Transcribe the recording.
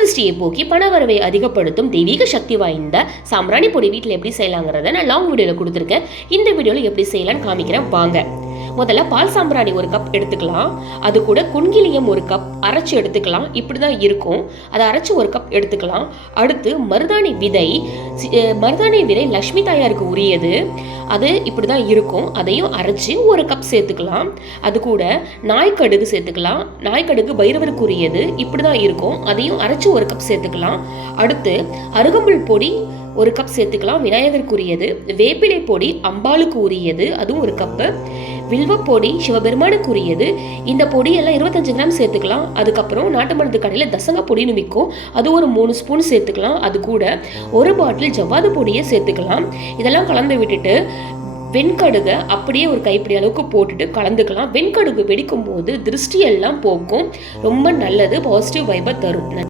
திருஷ்டியை போக்கி பணவரவை அதிகப்படுத்தும் தெய்வீக சக்தி வாய்ந்த சாம்பிராணி பொடி வீட்டில் எப்படி செய்யலாங்கிறத நான் லாங் வீடியோவில் கொடுத்துருக்கேன். இந்த வீடியோவில் எப்படி செய்யலான்னு காமிக்கிறேன் வாங்க. முதல்ல பால் சாம்பிராணி 1 கப் எடுத்துக்கலாம். அது கூட குங்கிலியம் 1 கப் அரைச்சி எடுத்துக்கலாம். இப்படி தான் இருக்கும். அதை அரைச்சி 1 கப் எடுத்துக்கலாம். அடுத்து மருதாணி விதை லக்ஷ்மி தாயாருக்கு உரியது. அது இப்படி தான் இருக்கும். அதையும் அரைச்சி 1 கப் சேர்த்துக்கலாம். அது கூட நாய்க்கடுகு சேர்த்துக்கலாம். நாய்க்கடுகு பைரவருக்கு உரியது. இப்படி தான் இருக்கும். அதையும் அரைச்சி 1 கப் சேர்த்துக்கலாம். அடுத்து அருகம்புல் பொடி 1 கப் சேர்த்துக்கலாம், விநாயகருக்கு உரியது. வேப்பிலை பொடி அம்பாளுக்கு உரியது, அதுவும் 1 கப்பு. வில்வப்பொடி சிவபெருமானுக்கு உரியது. இந்த பொடியெல்லாம் 25 கிராம் சேர்த்துக்கலாம். அதுக்கப்புறம் நாட்டு மருந்து கடையில் தசங்க பொடின்னு விற்கும், அது ஒரு 3 ஸ்பூன் சேர்த்துக்கலாம். அது கூட 1 பாட்டில் ஜவ்வாது பொடியை சேர்த்துக்கலாம். இதெல்லாம் கலந்து விட்டுட்டு வெண்கடுகை அப்படியே ஒரு கைப்பிடி அளவுக்கு போட்டுட்டு கலந்துக்கலாம். வெண்கடுகு வெடிக்கும் போது திருஷ்டியெல்லாம் போக்கும். ரொம்ப நல்லது, பாசிட்டிவ் வைபை தரும்.